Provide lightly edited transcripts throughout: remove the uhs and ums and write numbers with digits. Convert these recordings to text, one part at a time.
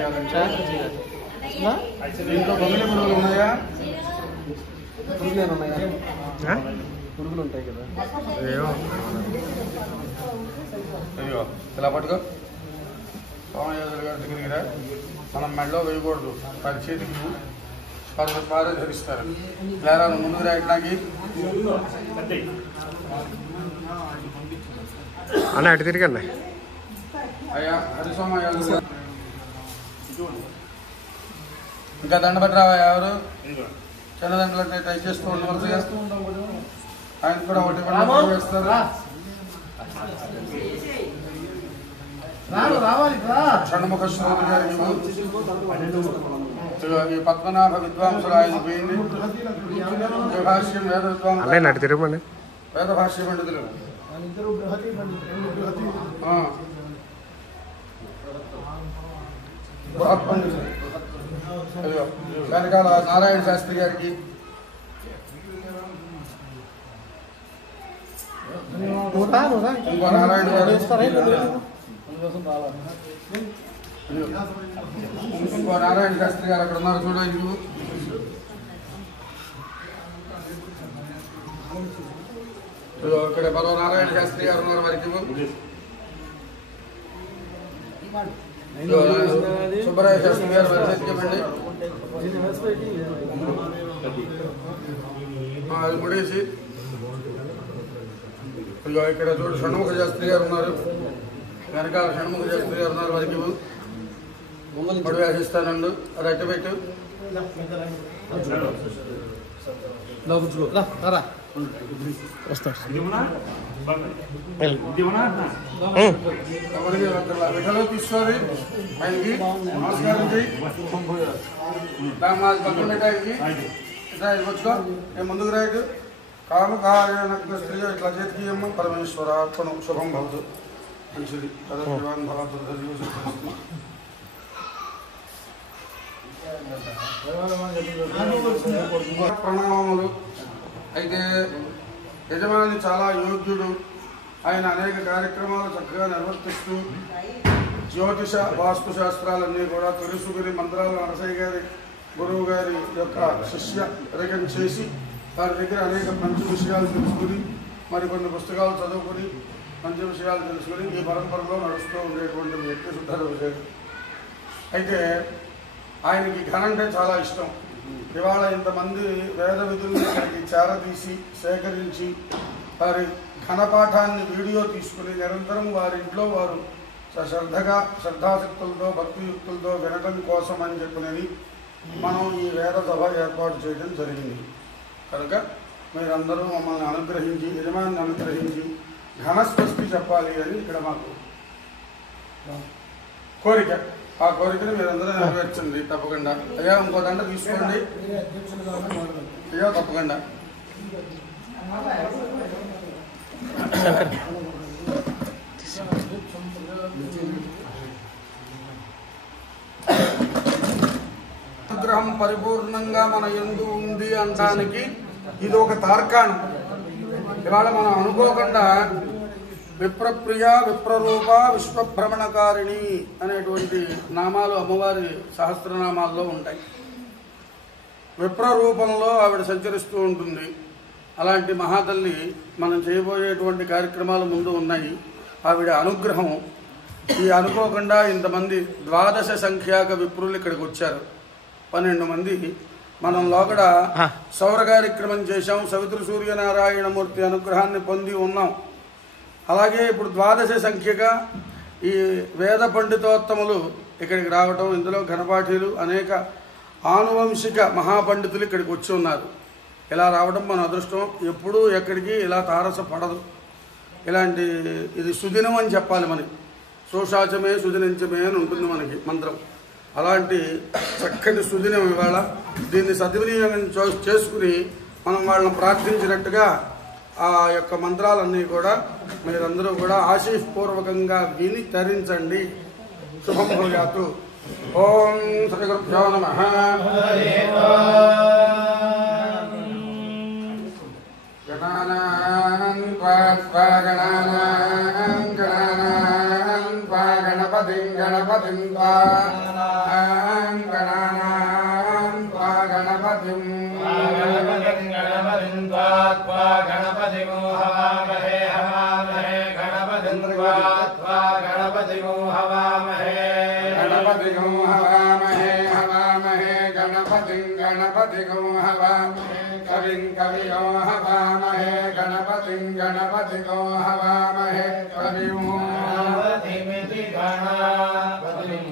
చేయాలంటే దీంట్లో బొమ్మల పురుగులు ఉన్నాయా? పురుగులు ఉన్నాయా? పురుగులు ఉంటాయి కదా. అయ్యో ఇలా పట్టుకో. సోమయాజులు గారి దగ్గరికి రా. మనం మెడలో వేయకూడదు, వారి చేతికి వారే ధరిస్తారు. లేరా ముందుకు రా. ఇట్లాకి అన్న అటు తిరిగండి. అయ్యా హరి సోమయాజులు గారు ఇంకా దండ పట్టరావా? ఎవరు చిన్న దండలు అంటే ట్రై చేస్తూ ఉండవలసి ఆయన కూడా ఒకటి వేస్తారు. షణ్ముఖ శ్రోతి గారికి ఈ పద్మనాభ విద్వాంసులు ఆయన పోయింది. భాష్యం వేద విద్వాంసులు వేద భాష్య పండితులు బృహత్ పండితులు వెనకాల నారాయణ శాస్త్రి గారికి ఇంకో నారాయణ గారు ఇంకో నారాయణ శాస్త్రి గారు అక్కడ ఉన్నారు చూడండి. ఇక్కడ మరో నారాయణ శాస్త్రి గారు ఉన్నారు. వారికి సుబ్బరాయ శాస్త్రి గారు చెప్పండి. అది ముడేసి ఇక్కడ చూడు షణ్ముఖ శాస్త్రి గారు ఉన్నారు. వెనకాల షణ్ముఖ శాస్త్రి గారు ఉన్నారు. వారికి పడు వేసిస్తానండు. అది అట్టబెట్టు. విఠలో తీసుకోవాలి. ఆయనకి నమస్కారం చేయి. పక్కన పెట్టాయి. ఇట్లా వచ్చుకో. నేను ముందుకు రాయకు. కామకార్య స్త్రీ ఇట్లా చేతికి అమ్మ పరమేశ్వర అర్పణం శుభం భవతు. మంచిది. ప్రణామములు. అయితే యజమాని చాలా యోగ్యుడు. ఆయన అనేక కార్యక్రమాలు చక్కగా నిర్వర్తిస్తూ జ్యోతిష వాస్తు శాస్త్రాలన్నీ కూడా తెలుసుకుని మంత్రాలు నరసయ్య గారి గురువు గారి యొక్క శిష్య రేఖం చేసి వారి దగ్గర అనేక మంచి విషయాలు తెలుసుకుని మరికొన్ని పుస్తకాలు చదువుకుని మంచి విషయాలు తెలుసుకుని ఈ పరంపరలో నడుస్తూ ఉండేటువంటి వ్యక్తి సుధారావు గారు. అయితే ఆయనకి ఘన అంటే చాలా ఇష్టం. ఇవాళ ఇంతమంది వేద విధుల్ని ఇక్కడికి చేరదీసి సేకరించి వారి ఘనపాఠాన్ని వీడియో తీసుకుని నిరంతరం వారి ఇంట్లో వారు శ్రద్ధాశక్తులతో భక్తియుక్తులతో వినడం కోసం అని చెప్పినది మనం ఈ వేద సభ ఏర్పాటు చేయడం జరిగింది. కనుక మీరందరూ మమ్మల్ని అనుగ్రహించి యజమాని అనుగ్రహించి ఘనస్వస్తి చెప్పాలి అని ఇక్కడ మాకు కోరిక. ఆ కోరికను మీరందరూ నెరవేర్చండి తప్పకుండా. అయ్యా ఇంకో దండ తీసుకోండి. అయ్యో తప్పకుండా. అనుగ్రహం పరిపూర్ణంగా మన యందు ఉంది అనడానికి ఇది ఒక తార్కాణం. ఇవాళ మనం అనుకోకుండా విప్రప్రియ విప్రరూప విశ్వభ్రమణకారిణి అనేటువంటి నామాలు అమ్మవారి సహస్రనామాల్లో ఉంటాయి. విప్రరూపంలో ఆవిడ సంచరిస్తూ ఉంటుంది. అలాంటి మహాతల్లి మనం చేయబోయేటువంటి కార్యక్రమాలు ముందు ఉన్నాయి. ఆవిడ అనుగ్రహం ఈ అనుకోకుండా ఇంతమంది 12 సంఖ్యాక విప్రులు ఇక్కడికి వచ్చారు. 12 మంది మనం లోగడ సౌర కార్యక్రమం చేశాం. సవితృ సూర్యనారాయణమూర్తి అనుగ్రహాన్ని పొంది ఉన్నాం. అలాగే ఇప్పుడు 12 సంఖ్యగా ఈ వేద పండితోత్తములు ఇక్కడికి రావటం, ఇందులో ఘనపాఠీలు అనేక ఆనువంశిక మహాపండితులు ఇక్కడికి వచ్చి ఉన్నారు. ఇలా రావడం మన అదృష్టం. ఎప్పుడూ ఎక్కడికి ఇలా తారసపడదు. ఇలాంటి ఇది సుదినం అని చెప్పాలి మనకి. శోషాచమే సుదినించమే అని ఉంటుంది మనకి మంత్రం. అలాంటి చక్కటి సుదినం ఇవాళ. దీన్ని సద్వినియోగం చేసుకుని మనం వాళ్ళని ప్రార్థించినట్టుగా ఆ యొక్క మంత్రాలన్నీ కూడా మీరందరూ కూడా ఆశీస్పూర్వకంగా విని తరించండి. శుభం భూయాతు. ఓం శ్రీ గురుభ్యో నమః. గణానాం త్వా గణానాం గణానాం త్వా గణపతిం త్వా गणपतिगो हवामहे हवामहे गणपतिं गणपतिगो हवामहे कविं कविगो हवामहे गणपतिं गणपतिगो हवामहे कविं गणपतिमिति गणपतिं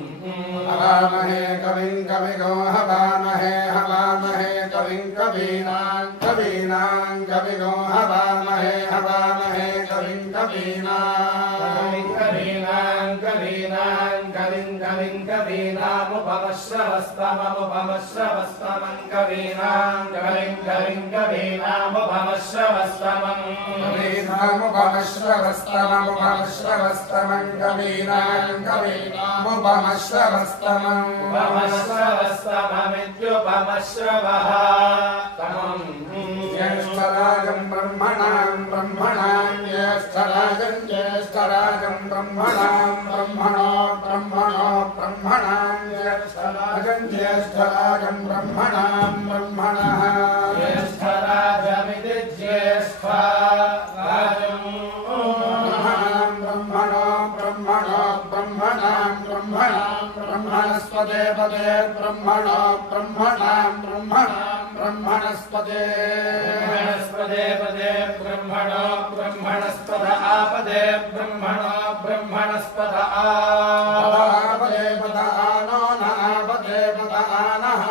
हवामहे कविं कविगो हवामहे हवामहे कविं कवीनां कवीनां कविगो हवामहे हवामहे कविं कवीनां कवीनां कविं कवीनामुपमश्रवस्तमं कवीनां कविं कवीनामुपमश्रवस्तमं कवीनामुपमश्रवस्तमं कवीनामुपमश्रवस्तममित्युपमश्रवः तमं ज्येष्ठराजं ब्रह्मणां ज्येष्ठराजं ब्रह्मणां ज्येष्ठराजं ब्रह्मणां ज्येष्ठराजमिति ज्येष्ठराजं ब्रह्मणस्पते पदे ब्रह्मणस्पते पदे ब्रह्मणस्पद आपदे ब्रह्मणस्पद आपदे पद आनो नापदे पद आनः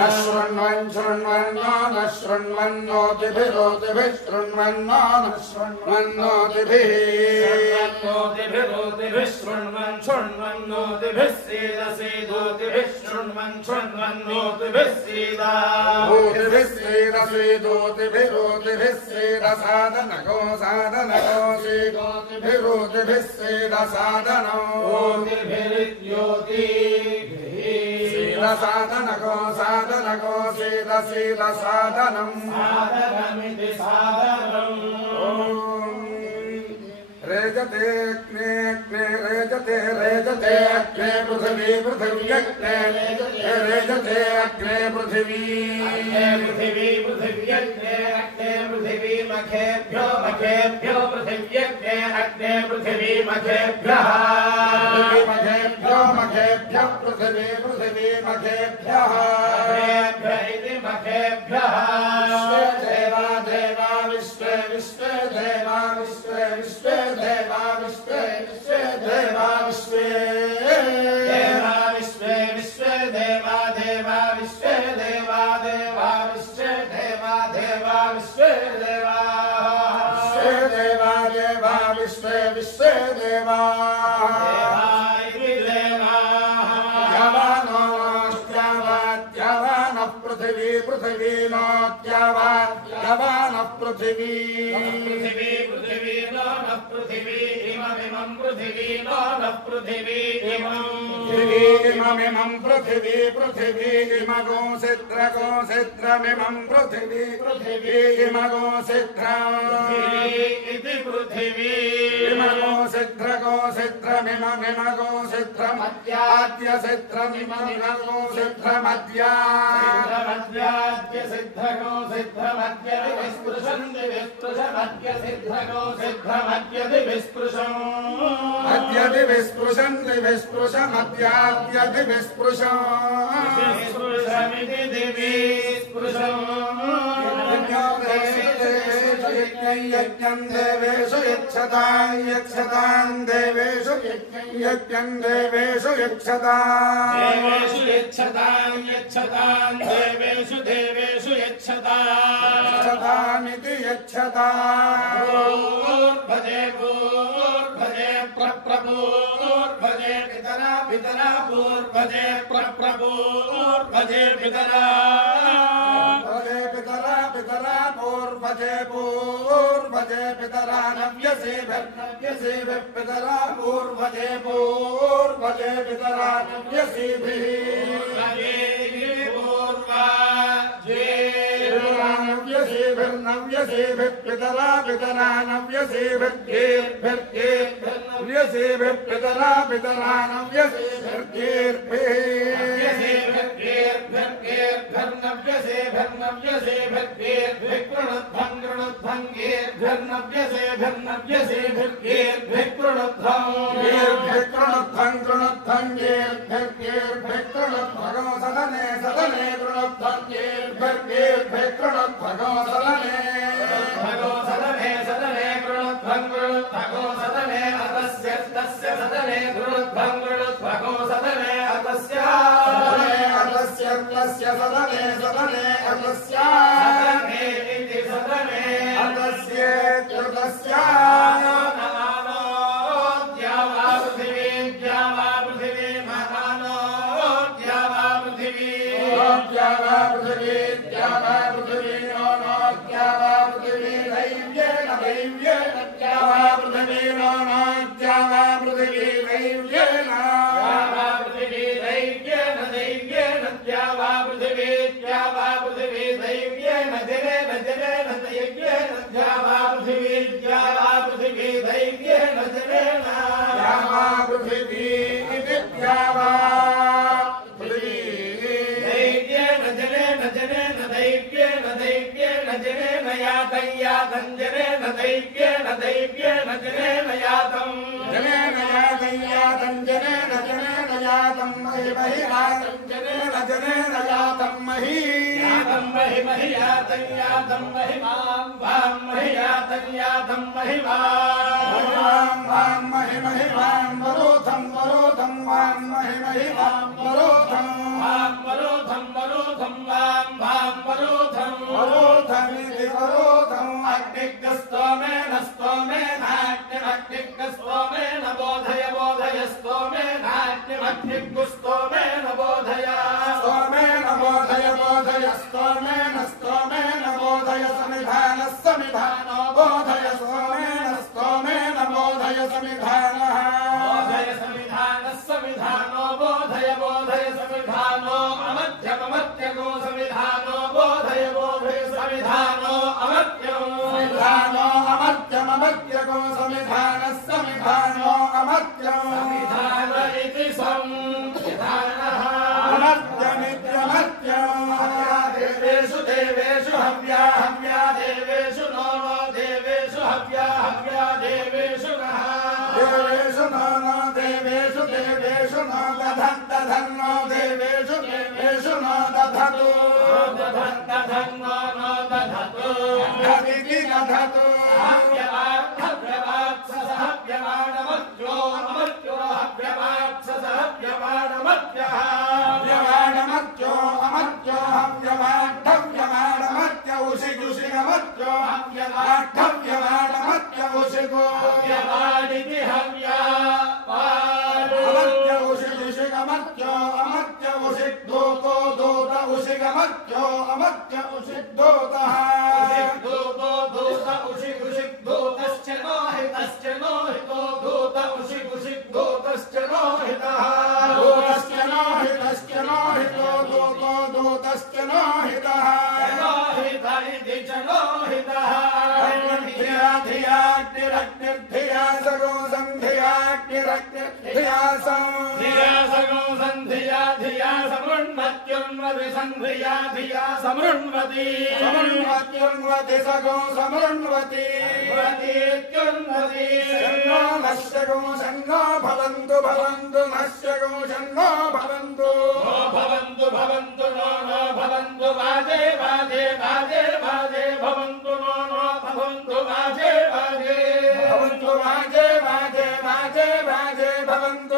नश्रण्वन्नोतिभिः साधनको साधनको शील साधनं साधनमिति साधनं रेजते अग्ने पृथिव्यग्ने रेजते अग्ने पृथिव्यग्ने अग्ने पृथिवीमखेभ्यो पृथिव्यग्ने अग्ने पृथिवीमखेभ्यः पृथिवीमखेभ्यः इति मखेभ्यः देवा विश्वे देवा विश्वे देवा विश्वे देवा विश्वे देवा विश्वे देवा विश्वे देवा पृथिवी नोत्यावानः पृथिवी इममिमं पृथिवी इमगो सिद्रमिमं पृथिवी इमगो सिद्रमिति पृथिवी इमगो सिद्रमिमगो सिद्रमद्याद्य सिद्रमिमगो सिद्रमद्याद्य सिद्धगो सिद्धमद्यति विस्पृशन्ति विस्पृशमद्य सिद्धगो सिद्धमद्यति विस्पृशम् अद्यति विस्पृशन्ति विस्पृशमद्याद्यति विस्पृशमिति विस्पृशम् यज्ञं देवेषु यच्छतां देवेषु यज्ञं देवेषु यच्छतां देवेषु यच्छतामिति यच्छताभजे प्रप्रभूर्भजे पितरा पूर्भजे प्रप्रभूर्भजे पितरा पितरा पूर्भजे पितरा नव्यसेभिः पितरा पूर्भजे पितरा नव्यसेभिः पितरा नव्यसेभिः पितरा नव्यसेभिः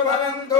भवन्तु